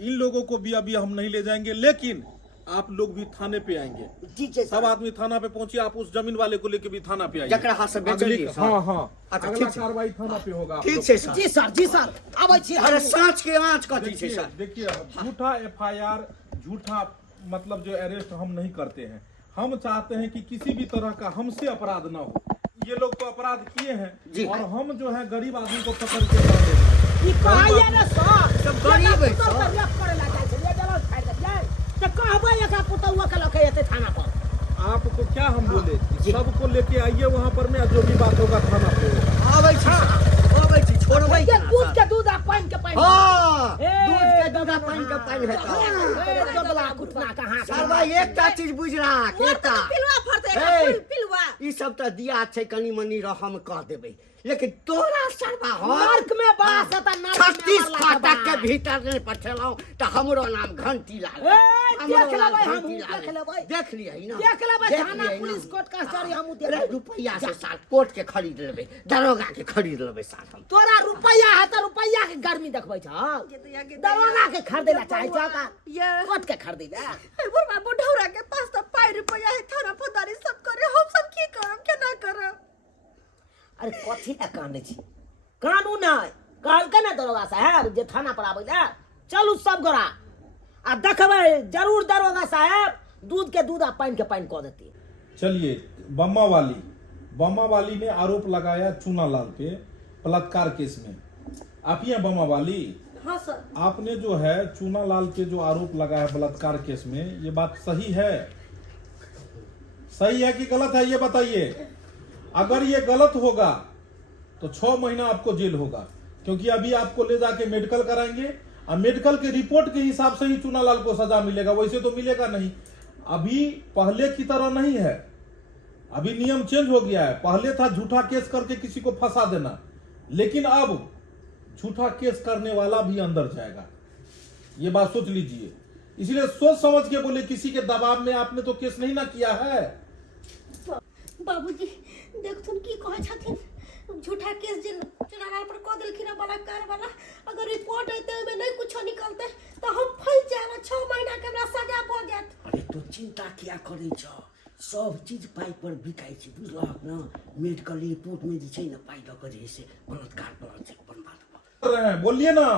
इन लोगों को भी अभी हम नहीं ले जाएंगे, लेकिन आप लोग भी थाने पे आएंगे। ठीक है सब आदमी थाना पे पहुंचिए। आप उस जमीन वाले को लेके भी थाना पे आइए। जकरा हाथ से बेचलिए सर। हाँ हाँ, अच्छा, अगला ठीक है। कार्रवाई थाना पे होगा। आप ठीक लोग। है सर। जी सर, जी सर, आबै छी हम। अरे सांच के आँच कथी छै देखिए सर? देखिए, झूठा एफआईआर, झूठा मतलब जो अरेस्ट हम नहीं करते हैं। हम चाहते हैं कि किसी भी तरह का हमसे अपराध ना हो। ये लोग तो अपराध किए जी। हैं और हम जो है गरीब आदमी को पकड़ के ला रहे हैं। ई कहैया ने सर, सब गरीब है पुतौ सर। के रेप करे ला जाइ छै, ले जरा फाड़ देलियै। त कहबै एकरा पुतौआ के लके एते थाना पर। आपको क्या हम बोले, सबको लेके आइए वहाँ पर में, जो भी बात होगा थाना पे होगा। आबै छी सर, आबै छी, छोड़बै के केना दूध सर? के दूध आ पानी के पानी। हाँ, ए, दूध के दूध आ पानी के पानी हेतै। ए जबला कुटना कहाँ सर भाई एकटा चीज बुझला, एकटा पिलुआ फरते ए, पिलुआ। ई सब तो दिया छै, कनी मनी रहम कह देबै, लेकिन तोरा सरवा हम नर्क में बास त नर्क में 36 मरला फाटक के बाद। भीतर नहीं पठेलौं त हमरो नाम घंटीलाल। ए, हमरो देख नाम लेबै, हमहूँ घंटीलाल। देख लेबै। देख लियै ना, देख लेबै, देख थाना लियै ना। पुलिस कोर्ट कचहरी हमहूँ देख अरे लेबै। रुपैया से साथ कोर्ट के खरीद लेबै, दरोगा के खरीद लेबै साथ हम। तोरा रुपैया है त रुपैया के गर्मी देखबै छ। दरोगा के खरीदै ला चाहै छ का? ये कोर्ट के खरीदै ला। बुढ़वा बुढ़ौरा के पास तो 5 रुपया है, थाना फौजदारी सब करे। हम सब की करब, केना करब? अरे कथी ला कांदे छी? कानून है, कहलकै ना दरोगा साहब जे थाना पर आबै ला, चलू सब गोरा आ देखबै जरूर दरोगा साहब दूध के दूध आ पानी के पानी कह देती। चलिए, बम्मा वाली ने आरोप लगाया चूनालाल पे बलात्कार केस में। आप ही हैं बम्मा वाली? हाँ सर। आपने जो है चूनालाल पे जो आरोप लगाया बलात्कार केस में, ये बात सही है? सही है कि गलत है, ये बताइए। अगर ये गलत होगा तो 6 महीना आपको जेल होगा, क्योंकि अभी आपको ले जाके मेडिकल कराएंगे और मेडिकल के रिपोर्ट के हिसाब से ही चूनालाल को सजा मिलेगा, वैसे तो मिलेगा नहीं। अभी पहले की तरह नहीं है, अभी नियम चेंज हो गया है। पहले था झूठा केस करके किसी को फंसा देना, लेकिन अब झूठा केस करने वाला भी अंदर जाएगा। ये बात सोच लीजिए, इसलिए सोच समझ के बोले, किसी के दबाव में आपने तो केस नहीं ना किया है। बाबूजी देखथुन की कहै छथिन, झूठा केस जे चुनाव पर कह देलखिन है बलात्कार वाला, अगर रिपोर्ट अइते ओइमे नहीं कुछो निकलते तो हम फंस जाएब। 6 महीना के हमरा सजा भ जाएत। अरे तू चिंता क्या करै छ? सब चीज पाई पर बिकाई छै, बुझलहक ना? मेडिकल रिपोर्ट में जे छै ना, पाई दऽ कऽ जे से बलात्कार बनवा देबऽ। कर रहे हैं, बोलिए ना।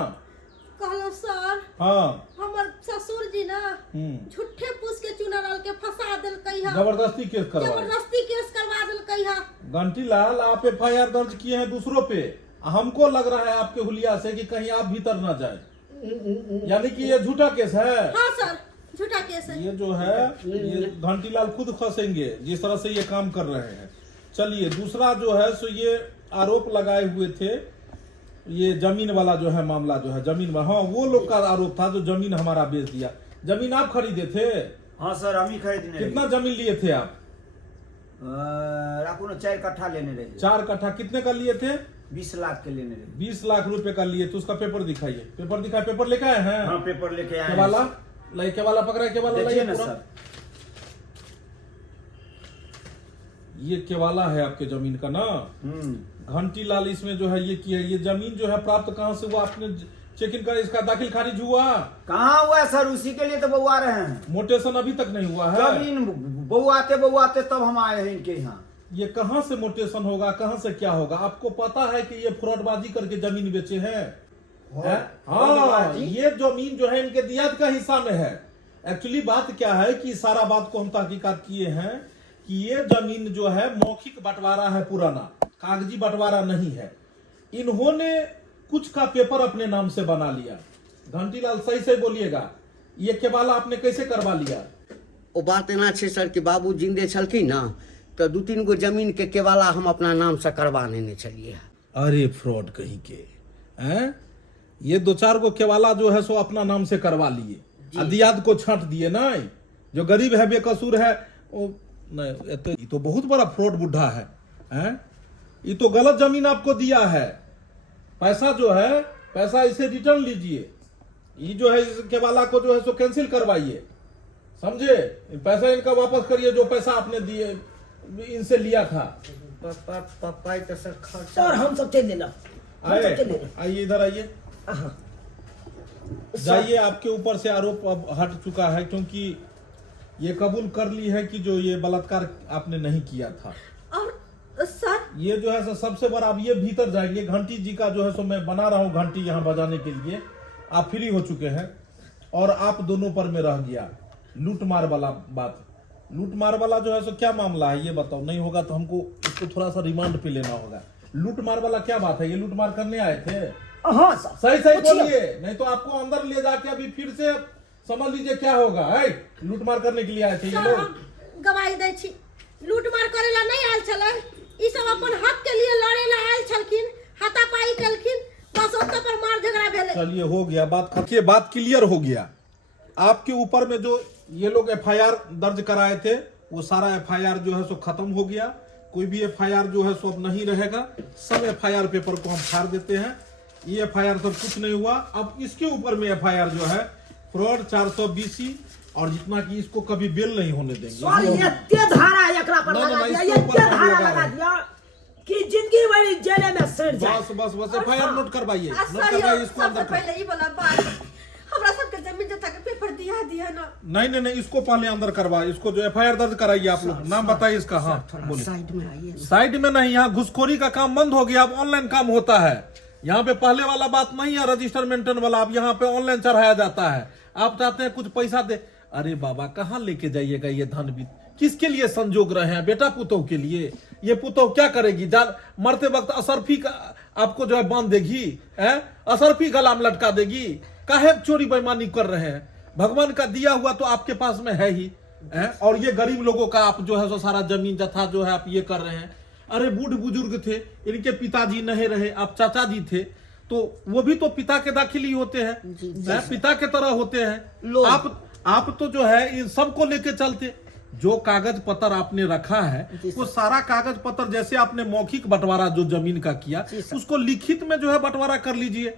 कहलो सर, हाँ, हमर ससुर जी ना हम्म। झूठे पूछ के चुनाव के फंसा देलकै है, जबरदस्ती केस करवा। जबरदस्ती केस करवा देलकै है। घंटीलाल, आप एफआईआर दर्ज किए हैं दूसरों पे, हमको लग रहा है आपके हुलिया से कि कहीं आप भीतर ना जाए, यानी कि ये झूठा केस है। हाँ सर, झूठा केस है। ये जो है, ये घंटीलाल खुद फंसेंगे जिस तरह से ये काम कर रहे हैं। चलिए, दूसरा जो है सो ये आरोप लगाए हुए थे, ये जमीन वाला जो है मामला जो है, जमीन में, हाँ, वो लोग का आरोप था जो जमीन हमारा बेच दिया। जमीन आप खरीदे थे? हाँ सर, हम ही खरीदने कितना जमीन लिए थे आप? राखू ना 4 कट्ठा लेने रहे। 4 कट्ठा। कितने का लिए थे? 20 लाख के लेने रहे। 20 लाख रुपए का लिए, तो उसका पेपर दिखाइए। पेपर दिखाए, पेपर लेके आए हैं? हाँ, पेपर लेके आए हैं। केवाला लाई, केवाला पकड़ा, केवाला देखिए लाइए ना पूरा। सर, ये केवाला है आपके जमीन का ना? घंटीलाल इसमें जो है ये किया, ये जमीन जो है प्राप्त कहाँ से हुआ? आपने चेक इन कर, इसका दाखिल खारिज हुआ? कहाँ हुआ है सर? उसी के लिए तो बउआ रहे हैं। मोटेशन अभी तक नहीं हुआ है। जमीन बउआते तब हम आए हैं इनके यहाँ। ये कहाँ से मोटेशन होगा, कहाँ से क्या होगा? आपको पता है कि ये फ्रॉडबाजी करके जमीन बेचे हैं? हैं? हाँ, फ्रॉडबाजी? ये जमीन जो है इनके दियात का हिस्सा में है। एक्चुअली बात क्या है कि सारा बात को हम तहकीकात किए हैं कि ये जमीन जो है मौखिक बंटवारा है, पुराना कागजी बंटवारा नहीं है। इन्होंने कुछ का पेपर अपने नाम से बना लिया। घंटीलाल सही से बोलिएगा, ये केवाला आपने कैसे करवा लिया? ओ बात एना छै सर कि बाबू जिंदे छलखिन ना, तो 2-3 गो जमीन के केवाला हम अपना नाम से करवा लेने छलिए। अरे फ्रॉड कहीं के, हैं? ये 2-4 को केवाला जो है सो अपना नाम से करवा लिए, दियाद को छांट दिए। नहीं, जो गरीब है बेकसूर है वो नहीं, ये तो बहुत बड़ा फ्रॉड बुढ़ा है, हैं? ये तो गलत जमीन आपको दिया है। पैसा जो है, पैसा इसे रिटर्न लीजिए। ये जो है इस केवाला को जो है सो कैंसिल करवाइए, समझे? पैसा इनका वापस करिए, जो पैसा आपने दिए इनसे लिया था। पापा तो सर खर्चा सर हम सब चल लेना, हम सब चल लेना। आइए इधर आइए, जाइए। आपके ऊपर से आरोप अब हट चुका है, क्योंकि ये कबूल कर ली है कि जो ये बलात्कार आपने नहीं किया था। और सर ये जो है सो सबसे बड़ा, अब ये भीतर जाएंगे। घंटी जी का जो है सो मैं बना रहा हूँ घंटी यहाँ बजाने के लिए। आप फ्री हो चुके हैं और आप दोनों पर में रह गया लूट मार वाला बात। लूट मार वाला जो है सो क्या मामला है ये बताओ। नहीं होगा तो हमको इसको थोड़ा सा रिमांड पे लेना होगा। लूट मार वाला क्या बात है? ये लूट मार करने आए थे? हाँ सर, सही सही पूछिए। बोलिए, नहीं तो आपको अंदर ले जाके अभी फिर से समझ लीजिए क्या होगा। है लूट मार करने के लिए आए थे ये सर लोग। हम गवाही दै छी, लूट मार करे ला नहीं आयल छलै। ई सब अपन हक के लिए लड़े ला आयल छलखिन, हाथापाई केलखिन, बस ओतऽ पर मार झगड़ा भेलै। चलिए हो गया बात क्लियर हो गया। आपके ऊपर में जो ये लोग एफआईआर दर्ज कराए थे वो सारा एफआईआर जो है सो खत्म हो गया। कोई भी एफआईआर जो है सो अब नहीं रहेगा। सब एफआईआर पेपर को हम फाड़ देते हैं। ये एफआईआर तो कुछ नहीं हुआ। अब इसके ऊपर में एफआईआर जो है फ्रॉड 420 और जितना कि इसको कभी बेल नहीं होने देंगे। सर ये धारा एकरा पर ना, ना, लगा दिया, इसके ये ऊपर पर धारा लगा लगा है। दिया कि जिंदगी भर जेल में सड़ जाए। बस एफआईआर नोट करवाइए, आ, नोट सर करवाइए, यो इसको सबसे अंदर कर। पहले ई वाला बात, हमरा सबके जमीन जथा के पेपर दिया ना। नहीं, इसको पहले अंदर करवाइए। इसको जो एफआईआर दर्ज कराइए आप लोग। नाम बताइए इसका। हाँ बोलिए। साइड में आइए। साइड में नहीं, यहाँ घुसखोरी का काम बंद हो गया। अब ऑनलाइन काम होता है। यहाँ पे पहले वाला बात नहीं है रजिस्टर मेंटेन वाला। अब यहाँ पे ऑनलाइन चढ़ाया जाता है। आप चाहते हैं कुछ पैसा दे, अरे बाबा कहाँ लेके जाइएगा ये धन भी? किसके लिए संजोग रहे हैं? बेटा पुतोह के लिए। ये पुतोह क्या करेगी? जान मरते वक्त असरफी का आपको जो है बांध देगी, है असरफी गला में लटका देगी। काहे चोरी बेईमानी कर रहे हैं? भगवान का दिया हुआ तो आपके पास में है ही, है? और ये गरीब लोगों का आप जो है सो सारा जमीन जथा जो है आप ये कर रहे हैं। अरे बूढ़ बुजुर्ग थे, इनके पिताजी नहीं रहे, आप चाचा जी थे, तो वो भी तो पिता के दाखिल ही होते हैं, पिता के तरह होते हैं। आप तो जो है इन सबको लेके चलते। जो कागज पत्र आपने रखा है वो सारा कागज पत्र, जैसे आपने मौखिक बंटवारा जो जमीन का किया उसको लिखित में जो है बंटवारा कर लीजिए।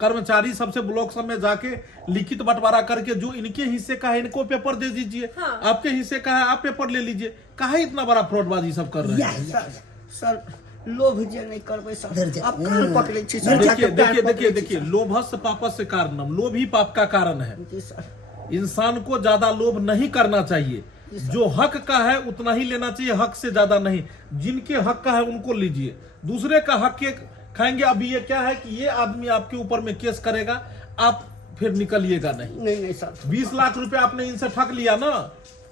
कर्मचारी सबसे ब्लॉक सब में जाके लिखित बंटवारा करके जो इनके हिस्से का है इनको पेपर दे दीजिए। हाँ। आपके हिस्से का है आप पेपर ले लीजिए। काहे इतना बड़ा फ्रॉडबाजी सब कर रहे हैं? सर लोभ जे नहीं करबै सर, आप कान पकड़े छी सर। देखिए लोभस्य पापस्य कारणम, लोभ ही पाप का कारण है। जी सर। इंसान को ज्यादा लोभ नहीं करना चाहिए। जो हक का है उतना ही लेना चाहिए, हक से ज्यादा नहीं। जिनके हक का है उनको लीजिए, दूसरे का हक के खाएंगे। अभी ये क्या है कि ये आदमी आपके ऊपर में केस करेगा, आप फिर निकलिएगा नहीं। नहीं सर। 20 लाख रुपए आपने इनसे ठग लिया ना,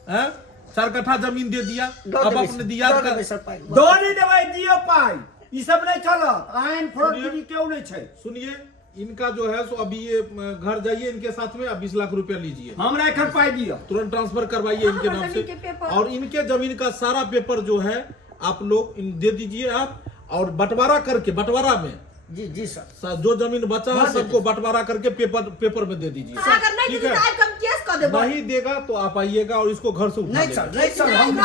है? 4 कट्ठा जमीन दे दिया, अब आपने दिया दो नहीं देबै, दियो पाई। ई सब नहीं चलत। आइन फ्रॉडगिरी क्यों नहीं छै? सुनिए, इनका जो है सो अभी ये घर जाइए इनके साथ में, अब 20 लाख रुपया लीजिए, हमरा एखन पाई दियो। तुरंत ट्रांसफर करवाइए इनके नाम जमीन के से। पेपर। और इनके जमीन का सारा पेपर जो है आप लोग दे दीजिए आप, और बंटवारा करके, बंटवारा में जी सर। जो जमीन बचा है सबको बंटवारा करके पेपर में दे दीजिए। अगर नहीं ठीक दी है? तो आज हम केस कर देबो। नहीं देगा तो आप आइएगा और इसको घर से उठा नहीं लेगा। सर, नहीं सर, हम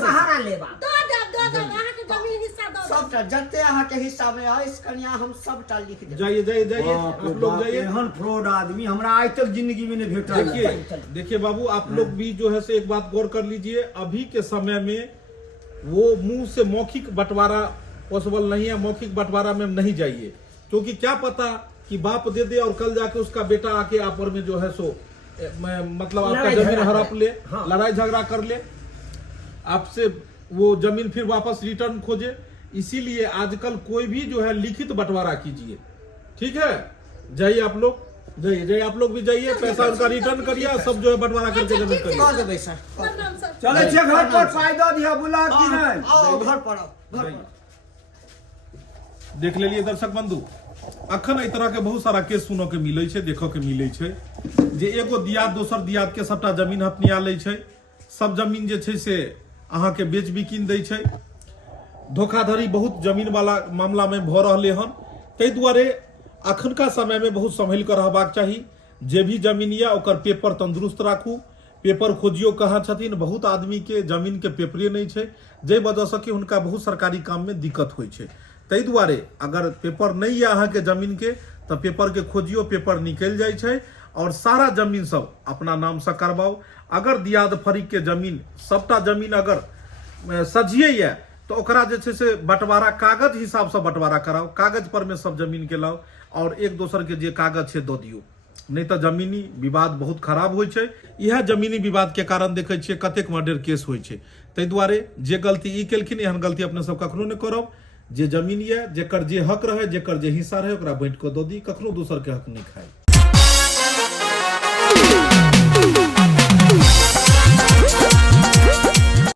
सहारा लेबा। दो देब अहाँ के जमीन हिस्सा दो देब। सबटा जते अहाँ के हिस्सा में है कन्या हम सबटा लिख देब। जाइए आप लोग जाइए। एहन फ्रॉड आदमी हमरा आज तक जिंदगी में नहीं भेटल। देखिए बाबू, आप लोग भी जो है से एक बात गौर कर लीजिए। अभी के समय में वो मुंह से मौखिक बंटवारा पॉसिबल नहीं है। मौखिक बंटवारा में नहीं जाइए, क्योंकि क्या पता कि बाप दे दे और कल जाके उसका बेटा आके आप में जो है सो मतलब आपका जमीन हड़प ले, लड़ाई झगड़ा कर ले आपसे, वो जमीन फिर वापस रिटर्न खोजे। इसीलिए आजकल कोई भी जो है लिखित बंटवारा कीजिए। ठीक है? जाइए आप लोग, जाइए आप लोग भी जाइए, पैसा उनका रिटर्न करिए, सब जो है बंटवारा करके जमीन करिए। कह देबै सर। प्रणाम सर। चले छे घर पर पाई दो दिया, बुला कि नहीं? आओ घर पर आओ, घर पर। देख लेलिए दर्शक बंधु, अखन एहि तरह के बहुत सारा केस सुनऽ के मिलै छै, देखऽ के मिलै छै जे एगो दियाद दोसर दियाद के सबटा जमीन हथिया लै छै। सब जमीन जे छै से अहाँ के बेच बिकिन दै छै। धोखाधड़ी बहुत जमीन वाला मामला में भऽ रहलै हन। ताहि दुआरे अखनका समय में बहुत संभल कर रहबाक चाही। जे भी जमीन या ओकर पेपर तंदुरुस्त राखू, पेपर खोजियो कहाँ छथिन। बहुत आदमी के जमीन के पेपरे नहीं छै, जे वजह से कि हुनका बहुत सरकारी काम में दिक्कत होइ छै। ताहि दुआरे अगर पेपर नहीं है अहाँ के जमीन के तो पेपर के खोजियो, पेपर निकल जाय छै और सारा जमीन सब अपना नाम से करवाओ। अगर दियाद फरीक के जमीन सबटा जमीन अगर सजिए या तो ओकरा जे छै से बंटवारा कागज हिसाब से बंटवारा कराओ, कागज पर में सब जमीन के लाओ और एक दोसर के जे कागज छै दो दियो, नहीं तो जमीनी विवाद बहुत खराब होइ छै। यह जमीनी विवाद के कारण देखे छियै कतेक मर्डर केस होइ छै। ताहि दुआरे जे गलती ई केलखिन एहन गलती अपने सब कखनो नहीं करब। जे जमीन ये जेकर जे हक रहे, जेकर जे हिस्सा रहे ओकरा बांट के दो दी, कखनो दोसर के हक नहीं खाए।